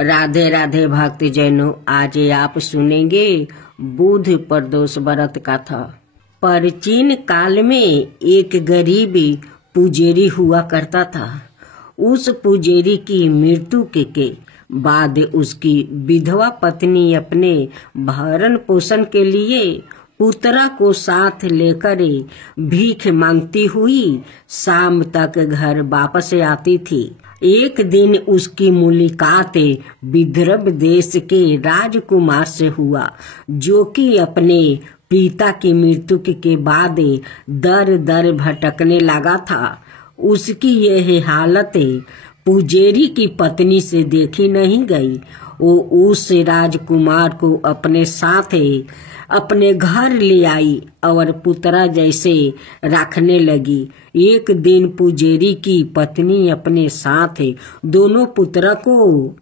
राधे राधे भक्तजनों, आज आप सुनेंगे बुध प्रदोष व्रत कथा। प्राचीन काल में एक गरीब पुजारी हुआ करता था। उस पुजारी की मृत्यु के बाद उसकी विधवा पत्नी अपने भरण पोषण के लिए पुत्रा को साथ लेकर भीख मांगती हुई शाम तक घर वापस आती थी। एक दिन उसकी मुलाकात विदर्भ देश के राजकुमार से हुआ, जो कि अपने पिता की मृत्यु के बाद दर दर भटकने लगा था। उसकी यह हालत पुजारी की पत्नी से देखी नहीं गई। वो उस राजकुमार को अपने साथ अपने घर ले आई और पुत्रा जैसे रखने लगी। एक दिन पुजारी की पत्नी अपने साथ दोनों पुत्रा को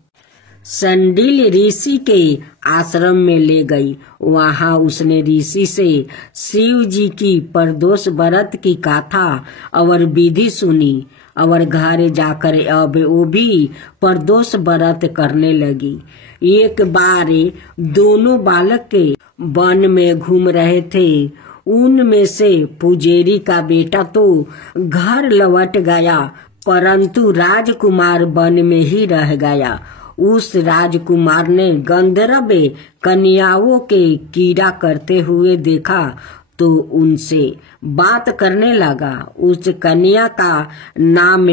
संडिल ऋषि के आश्रम में ले गई। वहां उसने ऋषि से शिव जी की प्रदोष व्रत की कथा और विधि सुनी और घर जाकर अब वो भी प्रदोष व्रत करने लगी। एक बार दोनों बालक के वन में घूम रहे थे। उनमें से पुजारी का बेटा तो घर लौट गया, परंतु राजकुमार वन में ही रह गया। उस राजकुमार ने गंधर्व कन्याओं के कीड़ा करते हुए देखा तो उनसे बात करने लगा। उस कन्या का नाम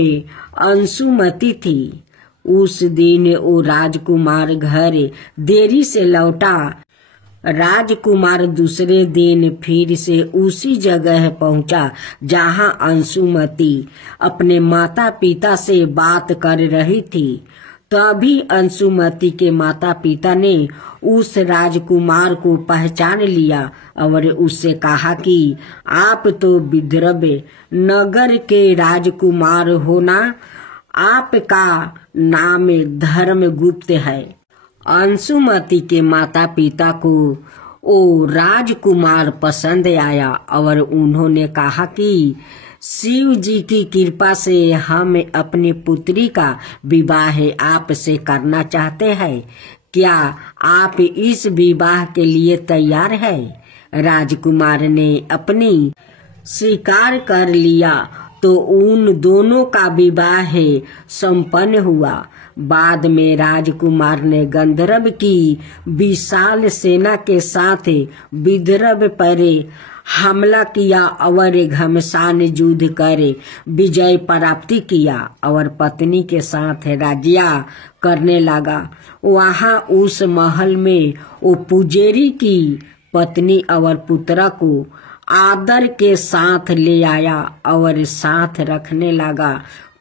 अंशुमति थी। उस दिन वो राजकुमार घर देरी से लौटा। राजकुमार दूसरे दिन फिर से उसी जगह पहुंचा जहां अंशुमति अपने माता पिता से बात कर रही थी। तभी अंशुमति के माता पिता ने उस राजकुमार को पहचान लिया और उससे कहा कि आप तो विदर्भ नगर के राजकुमार हो ना, आपका नाम धर्मगुप्त है। अंशुमति के माता पिता को वो राजकुमार पसंद आया और उन्होंने कहा कि शिव जी की कृपा से हम अपनी पुत्री का विवाह आपसे करना चाहते हैं। क्या आप इस विवाह के लिए तैयार हैं? राजकुमार ने अपनी स्वीकार कर लिया तो उन दोनों का विवाह संपन्न हुआ। बाद में राजकुमार ने गंधर्व की विशाल सेना के साथ विदर्भ पर हमला किया और घमासान युद्ध कर विजय प्राप्ति किया और पत्नी के साथ राज्य करने लगा। वहां उस महल में वो पुजारी की पत्नी और पुत्रा को आदर के साथ ले आया और साथ रखने लगा।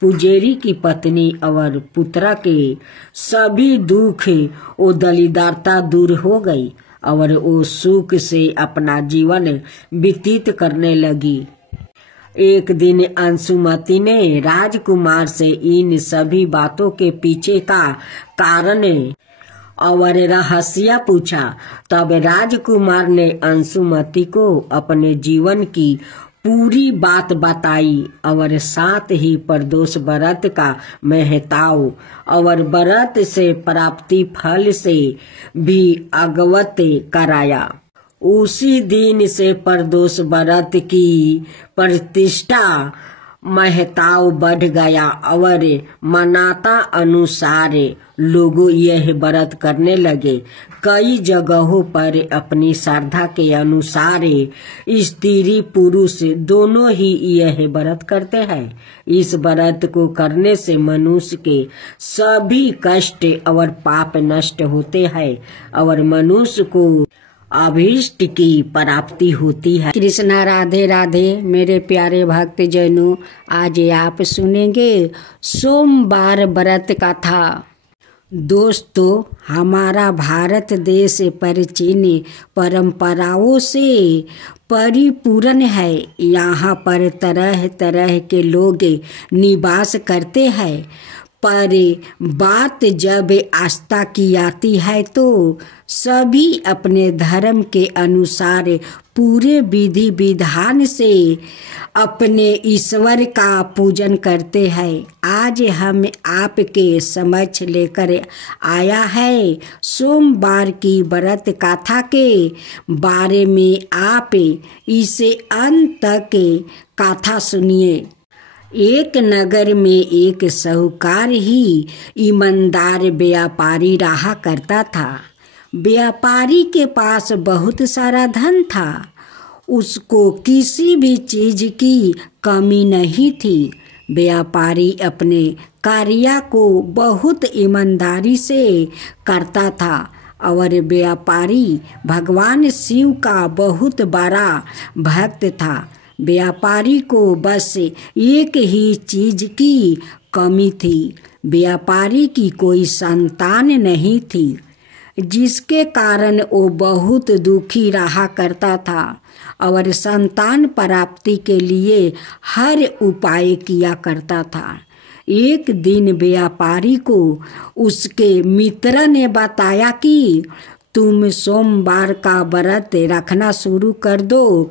पुजारी की पत्नी और पुत्रा के सभी दुख वो दलिदारता दूर हो गई और वो सुख से अपना जीवन व्यतीत करने लगी। एक दिन अंशुमति ने राजकुमार से इन सभी बातों के पीछे का कारण और रहस्य पूछा। तब राजकुमार ने अंशुमति को अपने जीवन की पूरी बात बताई और साथ ही प्रदोष व्रत का महत्व और व्रत से प्राप्ति फल से भी अवगत कराया। उसी दिन से प्रदोष व्रत की प्रतिष्ठा महत्व बढ़ गया और मान्यता अनुसार लोग यह व्रत करने लगे। कई जगहों पर अपनी श्रद्धा के अनुसार स्त्री पुरुष दोनों ही यह व्रत करते हैं। इस व्रत को करने से मनुष्य के सभी कष्ट और पाप नष्ट होते हैं और मनुष्य को अभीष्ट की प्राप्ति होती है। कृष्णा राधे राधे। मेरे प्यारे भक्त जनों, आज आप सुनेंगे सोमवार व्रत कथा। दोस्तों, हमारा भारत देश प्राचीन परंपराओं से परिपूर्ण है। यहाँ पर तरह तरह के लोग निवास करते हैं, पर बात जब आस्था की आती है तो सभी अपने धर्म के अनुसार पूरे विधि विधान से अपने ईश्वर का पूजन करते हैं। आज हम आपके समक्ष लेकर आया है सोमवार की व्रत कथा के बारे में। आप इसे अंत तक कथा सुनिए। एक नगर में एक साहूकार ही ईमानदार व्यापारी रहा करता था। व्यापारी के पास बहुत सारा धन था। उसको किसी भी चीज की कमी नहीं थी। व्यापारी अपने कार्य को बहुत ईमानदारी से करता था और व्यापारी भगवान शिव का बहुत बड़ा भक्त था। व्यापारी को बस एक ही चीज की कमी थी। व्यापारी की कोई संतान नहीं थी, जिसके कारण वो बहुत दुखी रहा करता था और संतान प्राप्ति के लिए हर उपाय किया करता था। एक दिन व्यापारी को उसके मित्र ने बताया कि तुम सोमवार का व्रत रखना शुरू कर दो।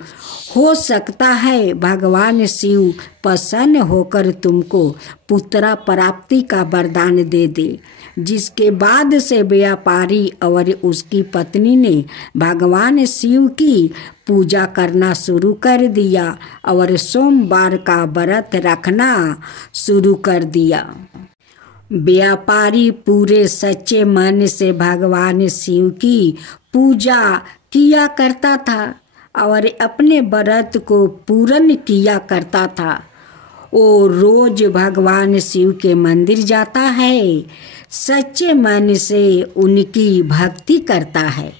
हो सकता है भगवान शिव प्रसन्न होकर तुमको पुत्र प्राप्ति का वरदान दे दे। जिसके बाद से व्यापारी और उसकी पत्नी ने भगवान शिव की पूजा करना शुरू कर दिया और सोमवार का व्रत रखना शुरू कर दिया। व्यापारी पूरे सच्चे मन से भगवान शिव की पूजा किया करता था और अपने व्रत को पूर्ण किया करता था। वो रोज भगवान शिव के मंदिर जाता है, सच्चे मन से उनकी भक्ति करता है।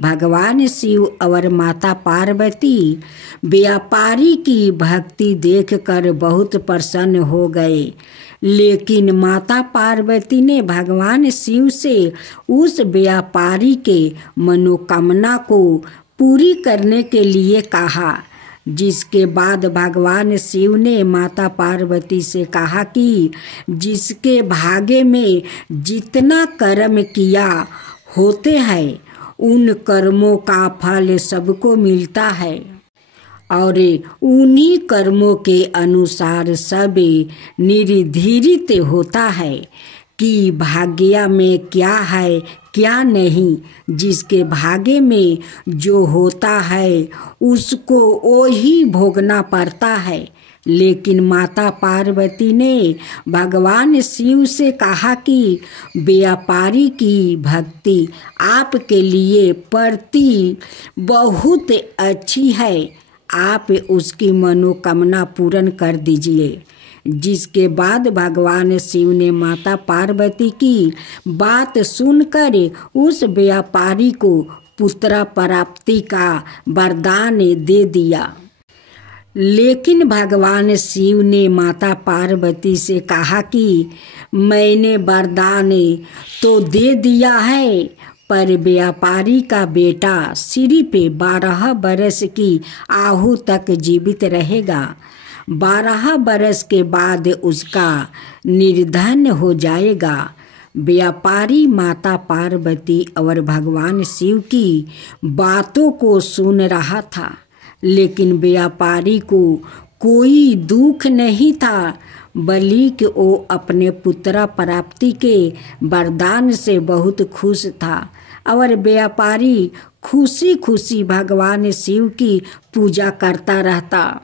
भगवान शिव और माता पार्वती व्यापारी की भक्ति देखकर बहुत प्रसन्न हो गए। लेकिन माता पार्वती ने भगवान शिव से उस व्यापारी के मनोकामना को पूरी करने के लिए कहा। जिसके बाद भगवान शिव ने माता पार्वती से कहा कि जिसके भाग्य में जितना कर्म किया होते हैं उन कर्मों का फल सबको मिलता है और उन्हीं कर्मों के अनुसार सब निर्धारित होता है कि भाग्य में क्या है क्या नहीं। जिसके भाग्य में जो होता है उसको वही भोगना पड़ता है। लेकिन माता पार्वती ने भगवान शिव से कहा कि व्यापारी की भक्ति आपके लिए प्रति बहुत अच्छी है, आप उसकी मनोकामना पूर्ण कर दीजिए। जिसके बाद भगवान शिव ने माता पार्वती की बात सुनकर उस व्यापारी को पुत्र प्राप्ति का वरदान दे दिया। लेकिन भगवान शिव ने माता पार्वती से कहा कि मैंने वरदान तो दे दिया है, पर व्यापारी का बेटा सिर पे 12 बरस की आहु तक जीवित रहेगा। 12 बरस के बाद उसका निर्धन हो जाएगा। व्यापारी माता पार्वती और भगवान शिव की बातों को सुन रहा था, लेकिन व्यापारी को कोई दुख नहीं था, बल्कि वो अपने पुत्र प्राप्ति के वरदान से बहुत खुश था और व्यापारी खुशी खुशी भगवान शिव की पूजा करता रहता।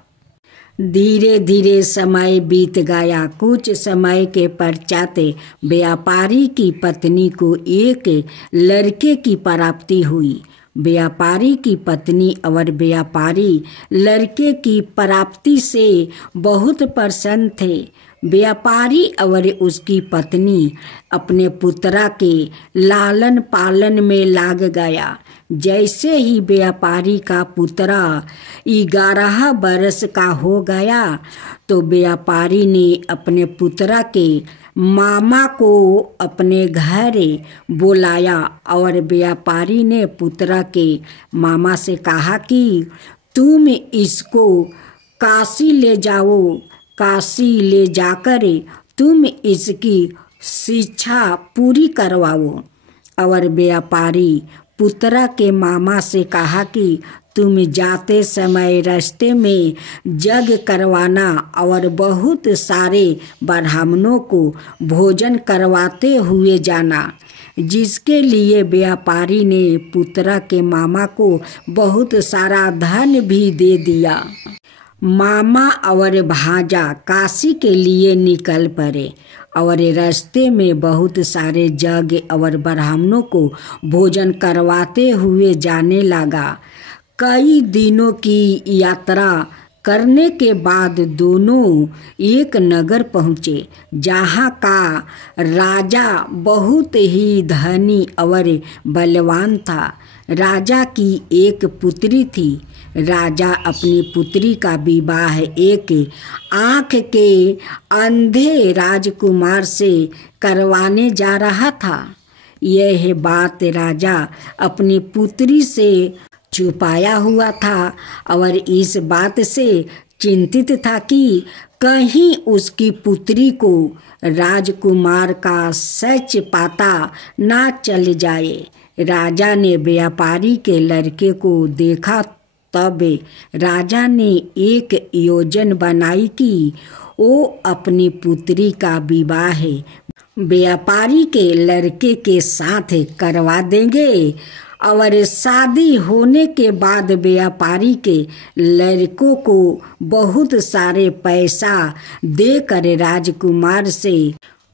धीरे धीरे समय बीत गया। कुछ समय के पश्चात व्यापारी की पत्नी को एक लड़के की प्राप्ति हुई। व्यापारी की पत्नी और व्यापारी लड़के की प्राप्ति से बहुत प्रसन्न थे। व्यापारी और उसकी पत्नी अपने पुत्रा के लालन पालन में लाग गया। जैसे ही व्यापारी का पुत्रा 11 बरस का हो गया तो व्यापारी ने अपने पुत्रा के मामा को अपने घर बुलाया और व्यापारी ने पुत्रा के मामा से कहा कि तुम इसको काशी ले जाओ। काशी ले जाकर तुम इसकी शिक्षा पूरी करवाओ। और व्यापारी पुत्रा के मामा से कहा कि तुम जाते समय रास्ते में यज्ञ करवाना और बहुत सारे ब्राह्मणों को भोजन करवाते हुए जाना। जिसके लिए व्यापारी ने पुत्रा के मामा को बहुत सारा धन भी दे दिया। मामा और भांजा काशी के लिए निकल पड़े और रास्ते में बहुत सारे यज्ञ और ब्राह्मणों को भोजन करवाते हुए जाने लगा। कई दिनों की यात्रा करने के बाद दोनों एक नगर पहुँचे, जहाँ का राजा बहुत ही धनी और बलवान था। राजा की एक पुत्री थी। राजा अपनी पुत्री का विवाह एक आँख के अंधे राजकुमार से करवाने जा रहा था। यह बात राजा अपनी पुत्री से छुपाया हुआ था और इस बात से चिंतित था कि कहीं उसकी पुत्री को राजकुमार का सच पता ना चल जाए। राजा ने व्यापारी के लड़के को देखा, तब राजा ने एक योजना बनाई कि वो अपनी पुत्री का विवाह व्यापारी के लड़के के साथ करवा देंगे और शादी होने के बाद व्यापारी के लड़कों को बहुत सारे पैसा देकर राजकुमार से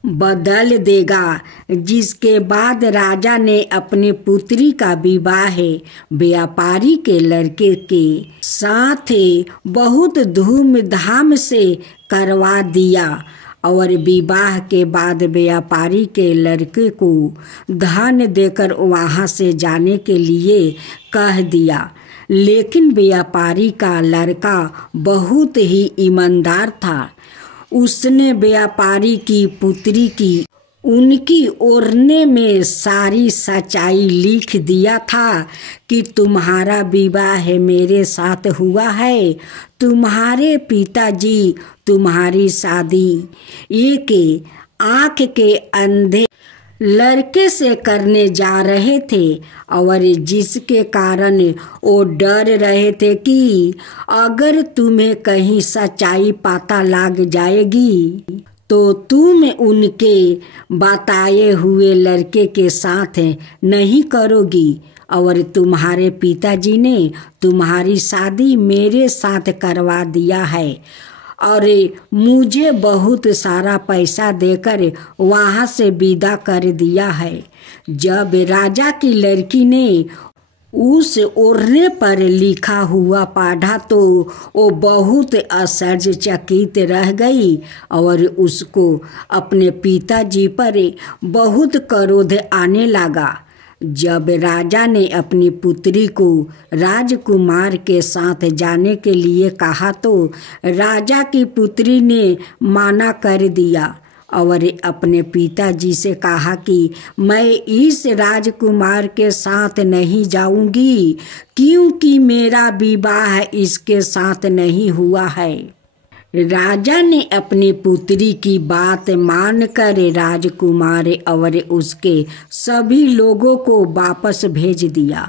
बदल देगा। जिसके बाद राजा ने अपनी पुत्री का विवाह व्यापारी के लड़के के साथ बहुत धूमधाम से करवा दिया और विवाह के बाद व्यापारी के लड़के को धन देकर वहां से जाने के लिए कह दिया। लेकिन व्यापारी का लड़का बहुत ही ईमानदार था। उसने व्यापारी की पुत्री की उनकी ओढ़ने में सारी सच्चाई लिख दिया था कि तुम्हारा विवाह मेरे साथ हुआ है। तुम्हारे पिताजी तुम्हारी शादी एक आँख के अंधे लड़के से करने जा रहे थे और जिसके कारण वो डर रहे थे कि अगर तुम्हें कहीं सच्चाई पता लग जाएगी तो तुम उनके बताए हुए लड़के के साथ नहीं करोगी और तुम्हारे पिताजी ने तुम्हारी शादी मेरे साथ करवा दिया है और मुझे बहुत सारा पैसा देकर वहाँ से विदा कर दिया है। जब राजा की लड़की ने उस ओढ़ने पर लिखा हुआ पढ़ा तो वो बहुत आश्चर्यचकित रह गई और उसको अपने पिताजी पर बहुत क्रोध आने लगा। जब राजा ने अपनी पुत्री को राजकुमार के साथ जाने के लिए कहा तो राजा की पुत्री ने मना कर दिया और अपने पिताजी से कहा कि मैं इस राजकुमार के साथ नहीं जाऊंगी क्योंकि मेरा विवाह इसके साथ नहीं हुआ है। राजा ने अपनी पुत्री की बात मानकर राजकुमार और उसके सभी लोगों को वापस भेज दिया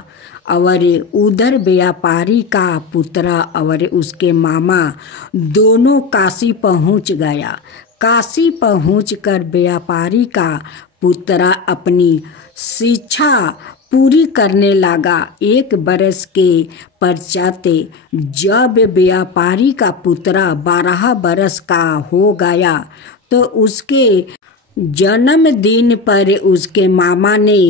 और उधर व्यापारी का पुत्र और उसके मामा दोनों काशी पहुंच गया। काशी पहुंचकर व्यापारी का पुत्र अपनी शिक्षा पूरी करने लगा। 1 बरस के पश्चात जब व्यापारी का पुत्र 12 बरस का हो गया तो उसके जन्मदिन पर उसके मामा ने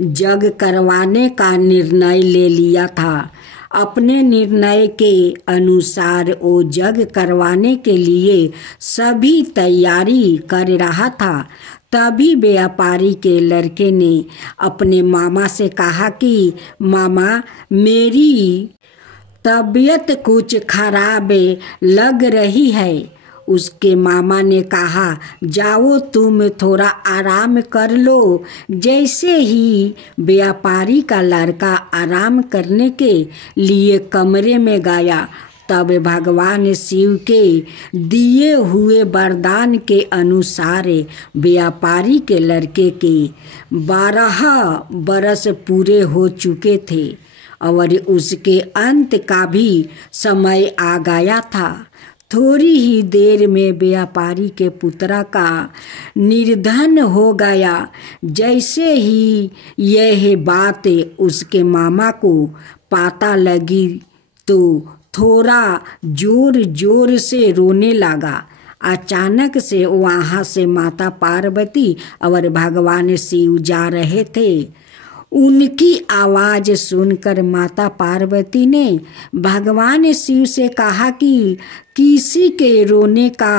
यज्ञ करवाने का निर्णय ले लिया था। अपने निर्णय के अनुसार वो यज्ञ करवाने के लिए सभी तैयारी कर रहा था। तभी व्यापारी के लड़के ने अपने मामा से कहा कि मामा, मेरी तबीयत कुछ खराब लग रही है। उसके मामा ने कहा, जाओ तुम थोड़ा आराम कर लो। जैसे ही व्यापारी का लड़का आराम करने के लिए कमरे में गया तब भगवान शिव के दिए हुए वरदान के अनुसार व्यापारी के लड़के के 12 बरस पूरे हो चुके थे और उसके अंत का भी समय आ गया था। थोड़ी ही देर में व्यापारी के पुत्र का निर्धन हो गया। जैसे ही यह बात उसके मामा को पता लगी तो थोड़ा जोर जोर से रोने लगा। अचानक से वहाँ से माता पार्वती और भगवान शिव जा रहे थे। उनकी आवाज़ सुनकर माता पार्वती ने भगवान शिव से कहा कि किसी के रोने का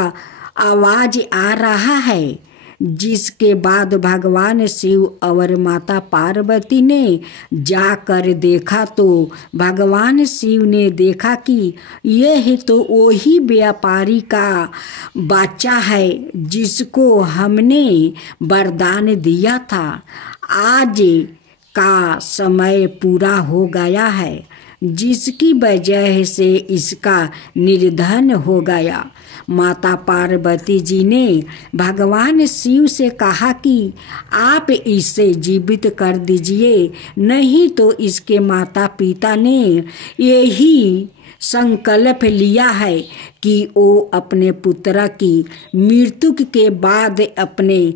आवाज़ आ रहा है। जिसके बाद भगवान शिव और माता पार्वती ने जाकर देखा तो भगवान शिव ने देखा कि यह तो वही व्यापारी का बच्चा है जिसको हमने वरदान दिया था। आज का समय पूरा हो गया है, जिसकी वजह से इसका निर्धन हो गया। माता पार्वती जी ने भगवान शिव से कहा कि आप इसे जीवित कर दीजिए, नहीं तो इसके माता पिता ने यही संकल्प लिया है कि वो अपने पुत्र की मृत्यु के बाद अपने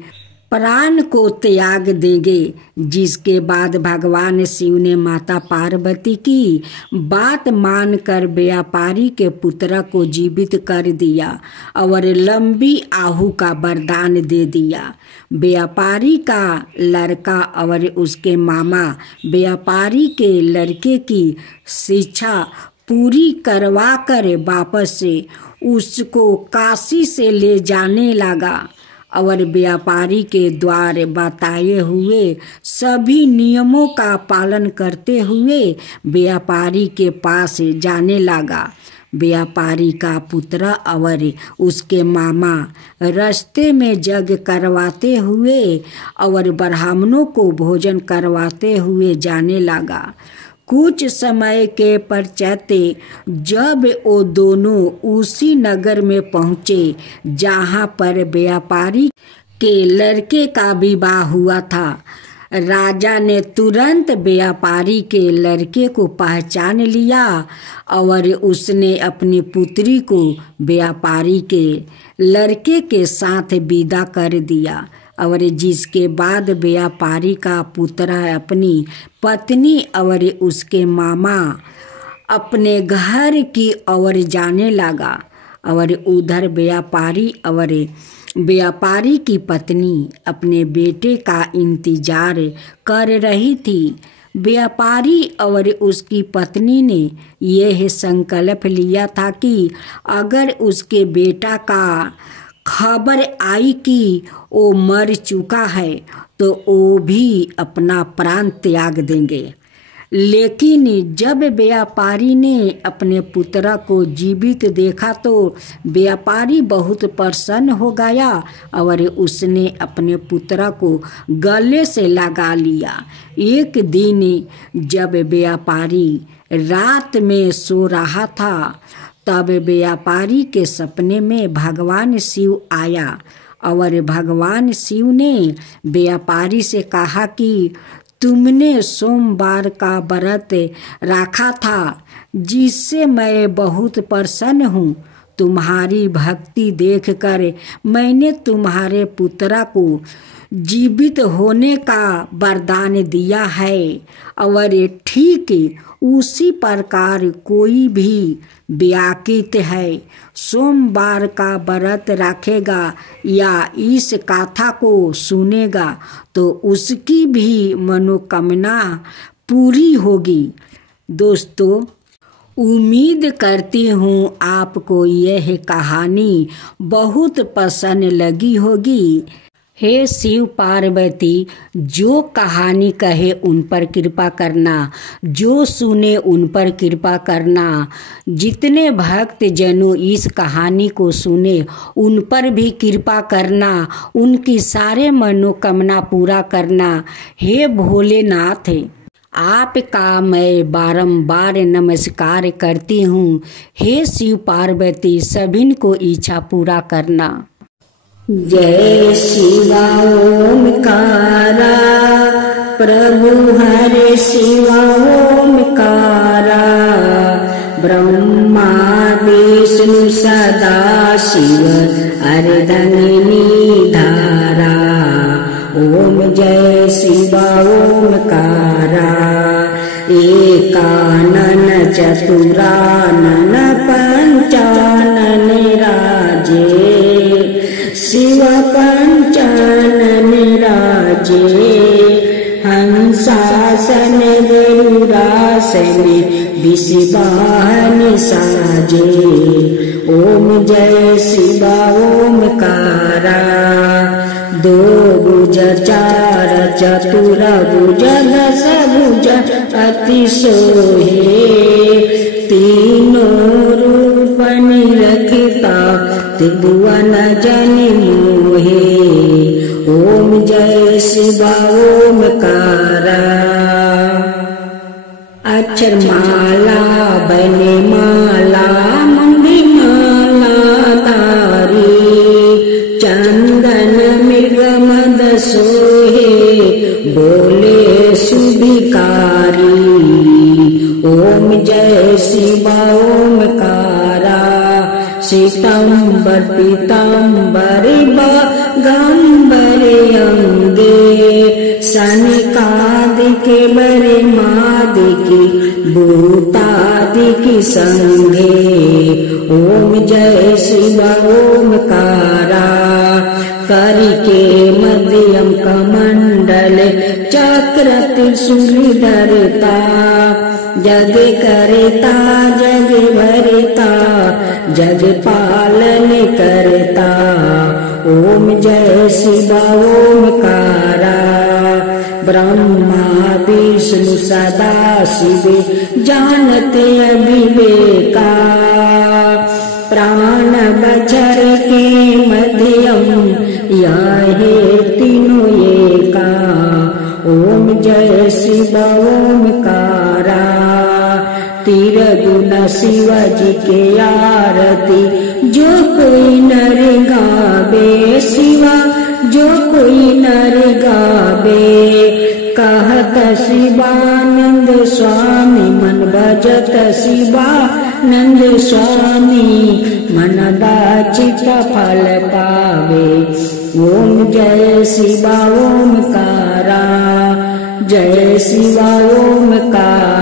प्राण को त्याग देंगे। जिसके बाद भगवान शिव ने माता पार्वती की बात मानकर व्यापारी के पुत्र को जीवित कर दिया और लंबी आयु का वरदान दे दिया। व्यापारी का लड़का और उसके मामा व्यापारी के लड़के की शिक्षा पूरी करवा कर वापस से उसको काशी से ले जाने लगा और व्यापारी के द्वारा बताए हुए सभी नियमों का पालन करते हुए व्यापारी के पास जाने लगा। व्यापारी का पुत्र और उसके मामा रास्ते में यज्ञ करवाते हुए और ब्राह्मणों को भोजन करवाते हुए जाने लगा। कुछ समय के पश्चात जब वो दोनों उसी नगर में पहुँचे जहाँ पर व्यापारी के लड़के का विवाह हुआ था, राजा ने तुरंत व्यापारी के लड़के को पहचान लिया और उसने अपनी पुत्री को व्यापारी के लड़के के साथ विदा कर दिया। और जिसके बाद व्यापारी का पुत्र अपनी पत्नी और उसके मामा अपने घर की ओर जाने लगा और उधर व्यापारी की पत्नी अपने बेटे का इंतजार कर रही थी। व्यापारी और उसकी पत्नी ने यह संकल्प लिया था कि अगर उसके बेटा का खबर आई कि वो मर चुका है तो वो भी अपना प्राण त्याग देंगे। लेकिन जब व्यापारी ने अपने पुत्र को जीवित देखा तो व्यापारी बहुत प्रसन्न हो गया और उसने अपने पुत्र को गले से लगा लिया। एक दिन जब व्यापारी रात में सो रहा था तब व्यापारी के सपने में भगवान शिव आया और भगवान शिव ने व्यापारी से कहा कि तुमने सोमवार का व्रत रखा था जिससे मैं बहुत प्रसन्न हूँ। तुम्हारी भक्ति देखकर मैंने तुम्हारे पुत्र को जीवित होने का वरदान दिया है और ठीक उसी प्रकार कोई भी व्याकृत है सोमवार का व्रत रखेगा या इस कथा को सुनेगा तो उसकी भी मनोकामना पूरी होगी। दोस्तों, उम्मीद करती हूँ आपको यह कहानी बहुत पसंद लगी होगी। हे शिव पार्वती, जो कहानी कहे उन पर कृपा करना, जो सुने उन पर कृपा करना। जितने भक्त जनों इस कहानी को सुने उन पर भी कृपा करना, उनकी सारे मनोकामना पूरा करना। हे भोलेनाथ, आपका मैं बारंबार नमस्कार करती हूँ। हे शिव पार्वती, सभी को इच्छा पूरा करना। जय शिवा ओमकारा प्रभु हरे शिवा ओमकारा, ब्रह्मा विष्णु सदा शिव अर्धंगिनी धारा। ओम जय शिवा ओमकारा, एकानन चतुरानन पंचानन राजे, शिव पंचानन राजे। हंसासन गरुड़ासन विषवाहन साजे। ओम जय शिवा ओमकारा, दो भुज चार चतुर भुज दस भुज अति सोहे, तीनों रूप निरखता त्रिभुवन जन मोहे। ओम जय शिवा ओमकारा, अक्षर माला बने माला मुंडी माला तारी, चंदन मृग मद सोहे बोले सुभिकारी। ओम जय शिवा ओमकारा, श्वेतांबर पीतांबर गंबर अंगे, सनकादिके बरे मादिके भूतादिके संगे। ओम जय शिवा ओमकारा, करिके मध्यम कमंडल चक्र त्रिशूल धरता, जग करता जग भरता जग पालन करता। ओम जय शिवा ओमकारा, ब्रह्मा विष्णु सदा शिव जानते अविवेका, प्राण बचर के मध्यम यह तीनों एका। ओम जय शिवा ओमकारा, तिरगुण शिव जी के आरती जो कोई नर गावे, शिवा जो कोई नर गावे। कहत शिवानंद स्वामी मन भजत शिवानंद स्वामी, मन बाचित फल पावे। ओम जय शिवा ओमकारा, जय शिवा ओमकारा।